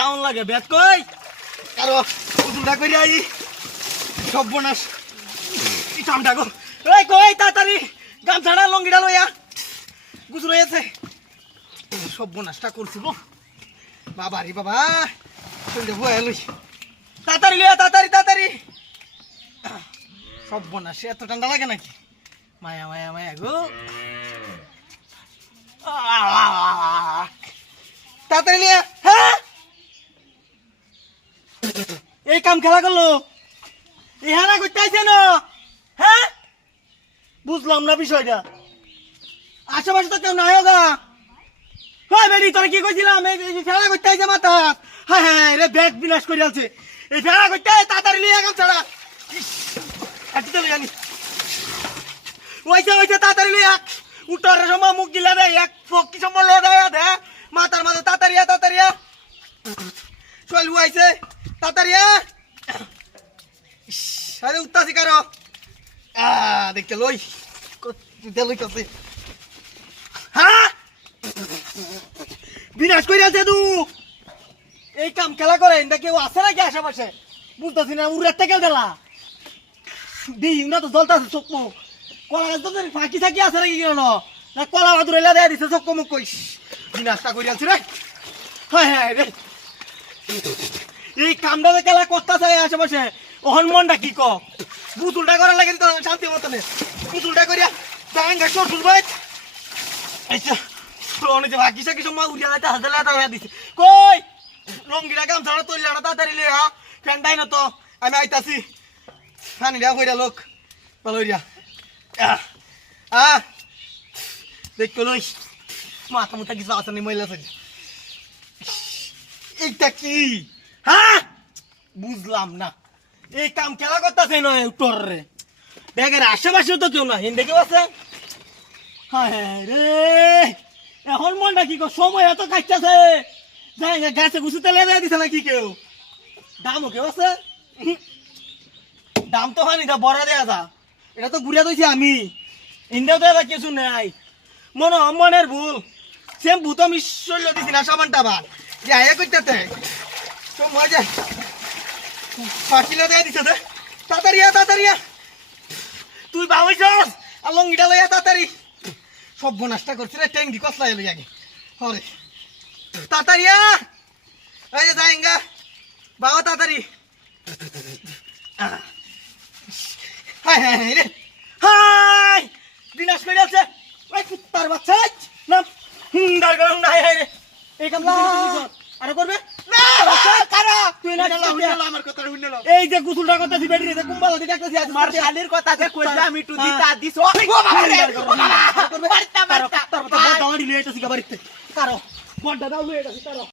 যাওন লাগে বেত কই কারো উদুলটা কইরা আই সব বনাস কি কামটা গো এই কই তাড়াতাড়ি গামছাড়া লঙ্গিটা লইয়া গুজর হয়েছে সব বনাসটা করছি গো বাবা রে বাবা চলতে বয়ে লই তাড়াতাড়ি লইয়া তাড়াতাড়ি সব বনাস এত ঠান্ডা লাগে নাকি মায়া মায়া মায়া গো তাড়াতাড়ি লইয়া হ্যাঁ এই কাম খেলা করলো ইহানা করতে আইছে না হ্যাঁ বুঝলাম না বিষয়টা আশেপাশে তো কেউ নাই গা হ্যাঁ বেরি তোরা কি কইছিলাম এই খেলা করতে আইছে মাথা হ্যাঁ হ্যাঁ রে ব্যাগ বিনাশ করে আছে এই খেলা করতে তাড়াতাড়ি লিয়ে গেল ছাড়া হাঁটি চলে জানি ওইছে তাড়াতাড়ি লিয়ে উঠার সময় মুখ গিলা দেয় এক ফকি সময় লে দেয় দে মাথার মাঝে তাড়াতাড়ি চল আইছে তাড়াতাড়ি আরে উত্তাসি কারো দেখতে লই কাছে হ্যাঁ বিনাশ করে আছে তু এই কাম খেলা করে এটা কেউ আছে নাকি আশেপাশে বুঝতেছি না উড়ে থেকে দিলা দিই না তো জ্বলতেছে চোখ মুখ কলা গাছ তো ফাঁকি থাকি আছে নাকি কেন না কলা বাদুর এলা দেয়া দিছে চোখ মুখ কইস বিনাশটা করে আছি রে হ্যাঁ হ্যাঁ রে এই কামটা খেলা করতেছে আশেপাশে ওহন মনটা কি ক বুতুলটা করার লাগে তো শান্তি মতো নেই বুতুলটা করিয়া জাঙ্গা চোর ভাই আচ্ছা অনেক বাকি সাকি সময় উড়িয়া যাইতে হাজার লাটা দিছে কই লঙ্গিটা কাম ছাড়া তৈলাটা তাড়াতাড়ি লিয়ে ফ্যান দেয় না তো আমি আইতাছি ফ্যান দিয়া কইরা লোক ভালো ইয়া দেখো লই মাথা মুথা কিছু আছে নি মহিলা আছে এইটা কি হ্যাঁ বুঝলাম না এই কাম খেলা করতেছে নয় উত্তর রে ব্যাগের আশেপাশেও তো কেউ না হিন্দে কেউ আছে হ্যাঁ রে এখন মনটা কি সময় এত কাটতেছে গাছে গুছুতে লেগে দিছে নাকি কেউ দামও কেউ আছে দাম তো হয়নি বড় দেয়া যা এটা তো ঘুরিয়া দিয়েছি আমি ইন্ডিয়াও তো এটা কিছু নেই মনের ভুল সেম ভূত আমি শৈল দিছি না সাবানটা বার যে আয়া করতে তো মজা ফাঁকিলে দেয়া দিছে তাড়াতাড়ি তুই বাবাইছস আর লঙ্গিটা লইয়া তাড়াতাড়ি সব বনাসটা করছি রে ট্যাঙ্গি কসলা এলো আগে হরে তাড়াতাড়ি এই যে যাইঙ্গা বাবা তাড়াতাড়ি হাই রে হাই বিনাশ করে আছে ওই কুত্তার বাচ্চা না হুন্ডার গরম না হাই রে এই কামলা আরে করবে না কারা তুই না আমার কথা শুনলো এই যে গুসুলটা করতেছি বেডি রে কুম্বালা দি ডাকতেছি আজ মার শালির কথা যে কইলা আমি টু দিতা দিছ ও বাবা রে বাড়তা দাঁড়ি লইতেছি বাড়িতে কারো বড়টা দাও লইতেছি কারো